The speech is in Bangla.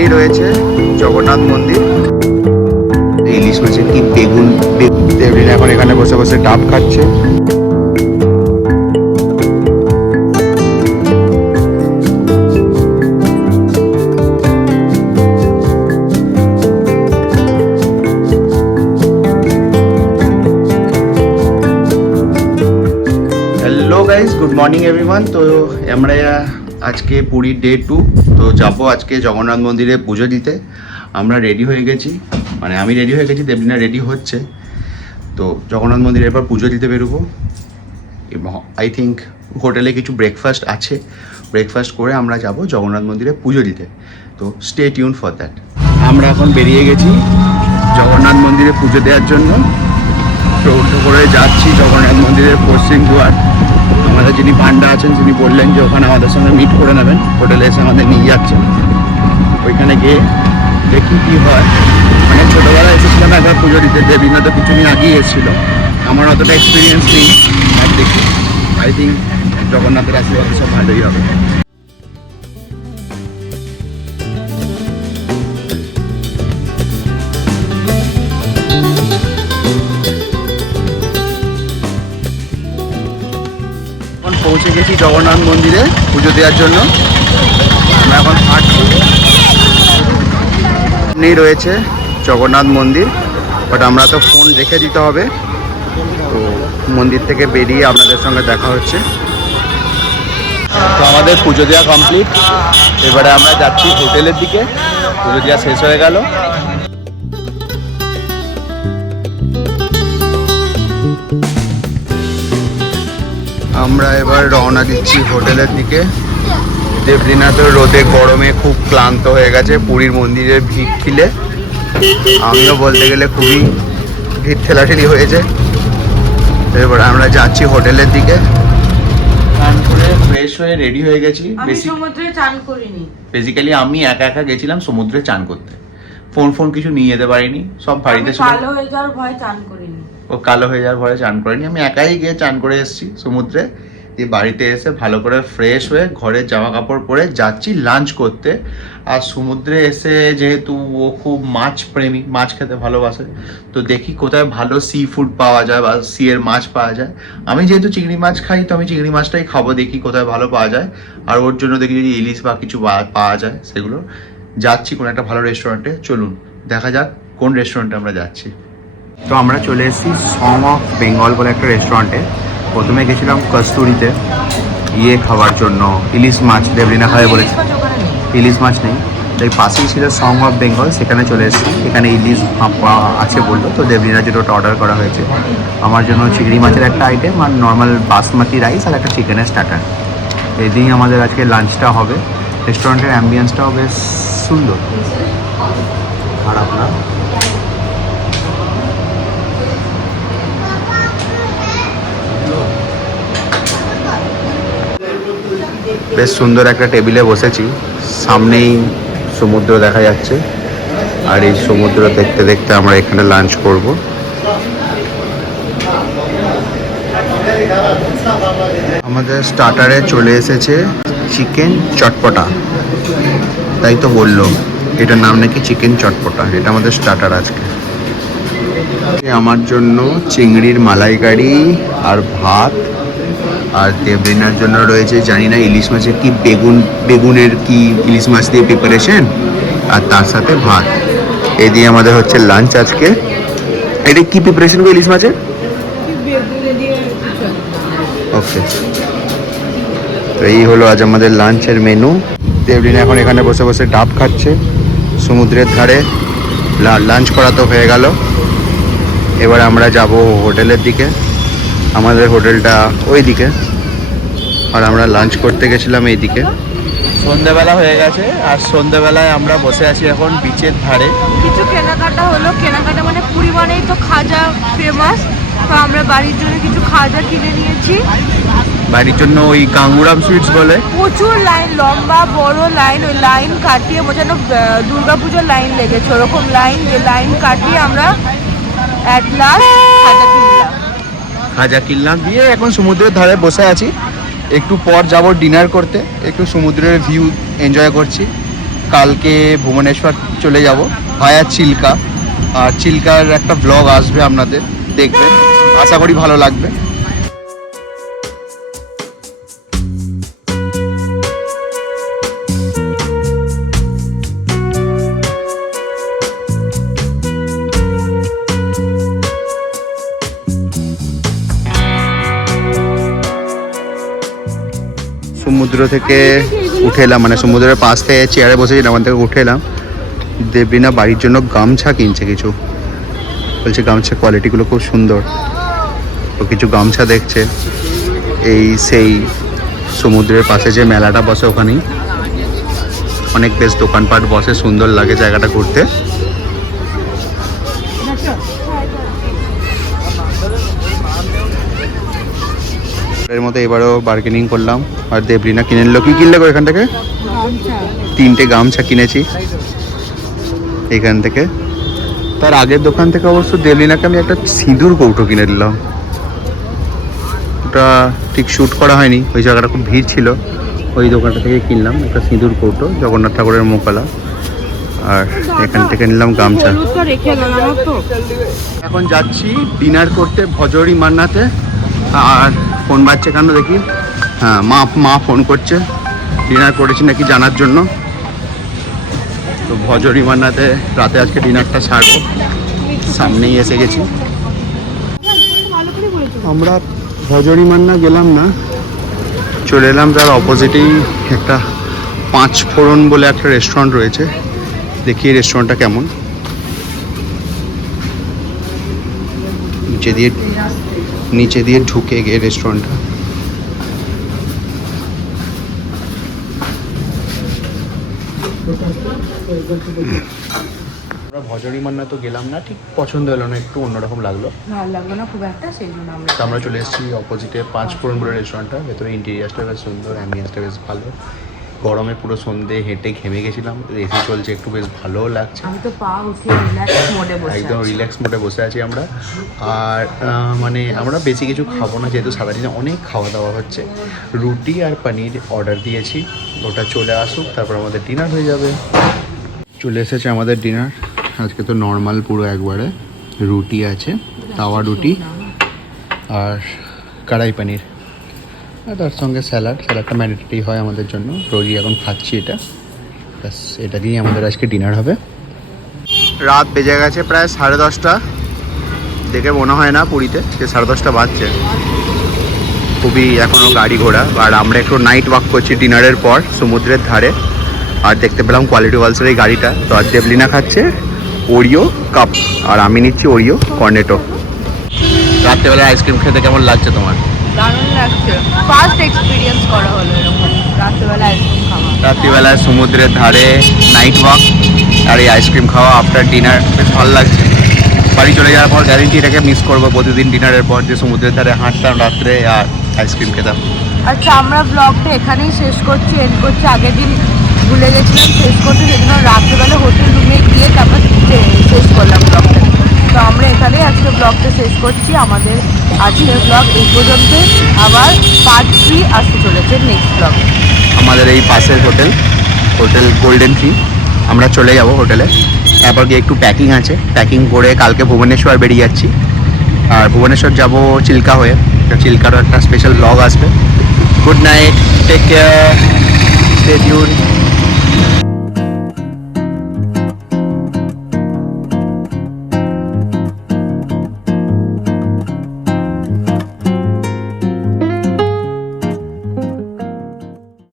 সামনেই রয়েছে জগন্নাথ মন্দির। ইলিশ মাছের কি বেগুন, দেবরিনা এখন এখানে বসে বসে ডাব খাচ্ছে। Hello guys, good morning everyone. তো আমরা আজকে পুরী ডে 2, তো যাবো আজকে জগন্নাথ মন্দিরে পুজো দিতে। আমরা রেডি হয়ে গেছি, মানে আমি রেডি হয়ে গেছি, দেবলিনা রেডি হচ্ছে। তো জগন্নাথ মন্দিরে এবার পুজো দিতে বেরোবো এবং আই থিঙ্ক হোটেলে কিছু ব্রেকফাস্ট আছে, ব্রেকফাস্ট করে আমরা যাব জগন্নাথ মন্দিরে পুজো দিতে। তো স্টে টিউন ফর দ্যাট। আমরা এখন বেরিয়ে গেছি জগন্নাথ মন্দিরে পুজো দেওয়ার জন্য। টোটো করে যাচ্ছি জগন্নাথ মন্দিরের পশ্চিম দুয়ার। আমাদের যিনি পান্ডা আছেন তিনি বললেন যে ওখানে আমাদের সঙ্গে মিট করে নেবেন, হোটেলে এসে আমাদের নিয়ে যাচ্ছেন। ওইখানে গিয়ে দেখি কী হয়। মানে ছোটোবেলায় এসেছিলাম একবার পুজো দিতে, দেবীনা তো কিছুদিন আগেই এসেছিলো, আমার অতটা এক্সপিরিয়েন্স নেই। আর দেখি, আই থিঙ্ক জগন্নাথের আশীর্বাদ সব ভালোই হবে। পৌঁছে গেছি জগন্নাথ মন্দিরে পুজো দেওয়ার জন্য। আমরা এখন হাঁটছি। সামনেই রয়েছে জগন্নাথ মন্দির, বাট আমরা তো ফোন রেখে দিতে হবে। তো মন্দির থেকে বেরিয়ে আপনাদের সঙ্গে দেখা হচ্ছে। তো আমাদের পুজো দেওয়া কমপ্লিট, এবারে আমরা যাচ্ছি হোটেলের দিকে। পুজো দেওয়া শেষ হয়ে গেল। আমরা এবার রওনা দিচ্ছি হোটেলের দিকে। দেবলিনা তো রোদে গরমে খুব ক্লান্ত হয়ে গেছে পুরীর মন্দিরের ভিড় ঠেলে। আমিও বলতে গেলে খুবই ভিড় ঠেলাঠেলি হয়েছে। এবার আমরা যাচ্ছি হোটেলের দিকে। স্নান করে ফ্রেশ হয়ে রেডি হয়ে গেছি। সমুদ্রে চান করিনি, বেসিক্যালি আমি একা একা গেছিলাম সমুদ্রে চান করতে। ফোন কিছু নিয়ে যেতে পারিনি, সব বাড়িতে ছিল। কালো হয়ে যাওয়ার ভয়ে চান করিনি। ও কালো হয়ে যাওয়ার ভয়ে চান করিনি, আমি একাই গিয়ে চান করে এসেছি সমুদ্রে। দিয়ে বাড়িতে এসে ভালো করে ফ্রেশ হয়ে ঘরের জামা কাপড় পরে যাচ্ছি লাঞ্চ করতে। আর সমুদ্রে এসে যেহেতু ও খুব মাছ প্রেমী, মাছ খেতে ভালোবাসে, তো দেখি কোথায় ভালো সি ফুড পাওয়া যায় বা সি এর মাছ পাওয়া যায়। আমি যেহেতু চিংড়ি মাছ খাই, তো আমি চিংড়ি মাছটাই খাবো, দেখি কোথায় ভালো পাওয়া যায়। আর ওর জন্য দেখি যদি ইলিশ বা কিছু পাওয়া যায় সেগুলো। যাচ্ছি কোনো একটা ভালো রেস্টুরেন্টে, চলুন দেখা যাক কোন রেস্টুরেন্টে আমরা যাচ্ছি। তো আমরা চলে এসেছি সং অফ বেঙ্গল বলে একটা রেস্টুরেন্টে। প্রথমে গেছিলাম কস্তুরিতে খাওয়ার জন্য, ইলিশ মাছ দেবলিনা খাবে বলেছে। ইলিশ মাছ নেই, তাই পাশেই ছিল সং অফ বেঙ্গল, সেখানে চলে এসেছি। এখানে ইলিশ আছে বললো, তো দেবলিনার জন্য ওটা অর্ডার করা হয়েছে। আমার জন্য চিংড়ি মাছের একটা আইটেম আর নর্মাল বাসমতি রাইস আর একটা চিকেনের স্টার্টার। এই দিনই আমাদের আজকে লাঞ্চটা হবে। রেস্টুরেন্টের অ্যাম্বিয়েন্সটাও বেশ সুন্দর, খারাপ না। বেশ সুন্দর একটা টেবিলে বসেছি, সামনেই সমুদ্র দেখা যাচ্ছে। আর এই সমুদ্র দেখতে দেখতে আমরা এখানে লাঞ্চ করব। আমাদের স্টার্টারে চলে এসেছে চিকেন চটপটা, তাই তো বললো এটার নাম নাকি চিকেন চটপটা। এটা আমাদের স্টার্টার আজকে। আমার জন্য চিংড়ির মালাইকারি আর ভাত, আর দেবলিনার জন্য রয়েছে জানি না ইলিশ মাছের কি বেগুনের কি ইলিশ মাছ দিয়ে প্রিপারেশন, আর তার সাথে ভাত। এই দিয়ে আমাদের হচ্ছে লাঞ্চ আজকে। এটা কি প্রিপারেশন গো ইলিশ মাছের? ওকে, তো এই হলো আজ আমাদের লাঞ্চের মেনু। দেবলিনা এখন এখানে বসে বসে ডাব খাচ্ছে সমুদ্রের ধারে। লাঞ্চ করা তো হয়ে গেল, এবার আমরা যাব হোটেলের দিকে। আমাদের হোটেলটা ওই দিকে, আর আমরা লাঞ্চ করতে গেছিলাম এই দিকে। সন্ধ্যাবেলা হয়ে গেছে, আর সন্ধ্যাবেলায় আমরা বসে আছি এখন বিচের ধারে। কিছু কেনাকাটা হলো। কেনাকাটা মানে পুরী মানেই তো খাজা ফেমাস, তো আমরা বাড়ির জন্য কিছু খাজা কিনে নিয়েছি। বাড়ির জন্য ওই গাঙ্গুরাম সুইটস বলে প্রচুর লাইন, লম্বা বড় লাইন। ওই লাইন কাটিয়ে বোঝানো দুর্গাপুজোর লাইন লেগেছে, ওরকম লাইন কাটিয়ে আমরা অ্যাট লাস্ট খাজা কিনলাম। দিয়ে এখন সমুদ্রের ধারে বসে আছি। একটু পর যাব ডিনার করতে, একটু সমুদ্রের ভিউ এনজয় করছি। কালকে ভুবনেশ্বর চলে যাব ভায়া চিল্কা, আর চিল্কার একটা ব্লগ আসবে আপনাদের, দেখবেন, আশা করি ভালো লাগবে। সমুদ্র থেকে উঠে এলাম, মানে সমুদ্রের পাশ থেকে চেয়ারে বসেছিলাম, ওখান থেকে উঠে এলাম। দেবরিনা বাড়ির জন্য গামছা কিনছে কিছু, বলছে গামছা কোয়ালিটিগুলো খুব সুন্দর, তো কিছু গামছা দেখছে। এই সেই সমুদ্রের পাশে যে মেলাটা বসে ওখানেই অনেক বেশ দোকানপাট বসে, সুন্দর লাগে জায়গাটা ঘুরতে। এর মধ্যে এবারও বার্গেনিং করলাম, আর দেবরিনা কিনে নিল। কি কিনলে গো এখান থেকে? 3টে গামছা কিনেছি এখান থেকে। তার আগের দোকান থেকে অবশ্য দেবরিনাকে আমি একটা সিঁদুর কৌটো কিনে দিলাম, ওটা ঠিক শ্যুট করা হয়নি, ওই জায়গাটা খুব ভিড় ছিল, ওই দোকানটা থেকে কিনলাম একটা সিঁদুর কৌটো, জগন্নাথ ঠাকুরের মোকালা। আর এখান থেকে নিলাম গামছা। এখন যাচ্ছি ডিনার করতে ভজরি মান্নাতে। আর ফোন বাজছে কেন দেখি, হ্যাঁ মা ফোন করছে, ডিনার করেছি নাকি জানার জন্য। তো ভজরি মান্নাতে রাতে আজকে ডিনারটা ছাড়বো, সামনেই এসে গেছি। আমরা ভজরি মান্না গেলাম না, চলে এলাম তার অপোজিটেই একটা 5 ফোড়ন বলে একটা রেস্টুরেন্ট রয়েছে, দেখি রেস্টুরেন্টটা কেমন। নিচে দিয়ে ঢুকে গিয়ে রেস্টুরেন্টটা। আমরা ভজরি মান্না তো গেলাম না, ঠিক পছন্দ হলো না, একটু অন্যরকম লাগলো, ভালো লাগলো না খুব একটা, সেই জন্য আমরা চলে এসেছি অপোজিটে 5 ফোড়ন বলে রেস্টুরেন্টটা। ভেতরে ইন্টেরিয়ারটা বেশ সুন্দর, অ্যাম্বিয়েন্সটা বেশ ভালো। গরমে পুরো সন্ধে হেঁটে ঘেমে গেছিলাম, এসি চলছে, একটু বেশ ভালোও লাগছে। আমি তো পা উঠে রিল্যাক্স মোডে বসে আছি, একদম রিল্যাক্স মোডে বসে আছি আমরা। আর মানে আমরা বেশি কিছু খাবো না, যেহেতু সারাদিনে অনেক খাওয়া দাওয়া হচ্ছে। রুটি আর পনির অর্ডার দিয়েছি, ওটা চলে আসুক, তারপর আমাদের ডিনার হয়ে যাবে। চলে এসেছে আমাদের ডিনার। আজকে তো নর্মাল পুরো একবারে রুটি আছে, তাওয়া রুটি আর কড়াই পনির, আর তার সঙ্গে স্যালাডটা ম্যান্ডেটরি হয় আমাদের জন্য, রোজই এখন খাচ্ছি এটা। ব্যাস এটা দিয়েই আমাদের আজকে ডিনার হবে। রাত বেজে গেছে প্রায় 10:30, দেখে মনে হয় না পুরীতে যে 10:30 বাজছে, খুবই এখনও গাড়ি ঘোড়া। আর আমরা একটু নাইট ওয়াক করছি ডিনারের পর সমুদ্রের ধারে, আর দেখতে পেলাম কোয়ালিটি ওয়ালসের এই গাড়িটা। তো আর দেবলিনা খাচ্ছে ওরিও কাপ, আর আমি নিচ্ছি ওরিও কর্নেটো। রাত্রেবেলা আইসক্রিম খেতে কেমন লাগছে তোমার? দারুণ লাগছে, ফার্স্ট এক্সপিরিয়েন্স করা হলো এরকম রাত্রেবেলা আইসক্রিম খাওয়া। রাত্রিবেলায় সমুদ্রের ধারে নাইট ওয়াক আর এই আইসক্রিম খাওয়া আফটার ডিনার বেশ ভালো লাগছে। বাড়ি চলে যাওয়ার পর গ্যারেন্টি এটাকে মিস করবো, প্রতিদিন ডিনারের পর যে সমুদ্রের ধারে হাঁটতাম রাত্রে আর আইসক্রিম খেতাম। আচ্ছা, আমরা ব্লগটা এখানেই শেষ করছি, এন্ড করছি। আগের দিন ভুলে গেছিলাম শেষ করতে, সেজন্য রাত্রেবেলা হোটেল রুমে গিয়ে তারপর শেষ করলাম ব্লগটা। তো আমরা এখানেই আজকে ব্লগটা শেষ করছি। আমাদের আজকের ব্লগ এই পর্যন্তই, আবার পার্ট 3 আসতে চলেছে নেক্সট ব্লগ। আমাদের এই পাশের হোটেল গোল্ডেন ট্রি, আমরা চলে যাব হোটেলে, তারপর গিয়ে একটু প্যাকিং আছে, প্যাকিং করে কালকে ভুবনেশ্বর বেরিয়ে যাচ্ছি। আর ভুবনেশ্বর যাব চিল্কা হয়ে, চিল্কারও একটা স্পেশাল ব্লগ আসবে। Good night, take care, stay tuned.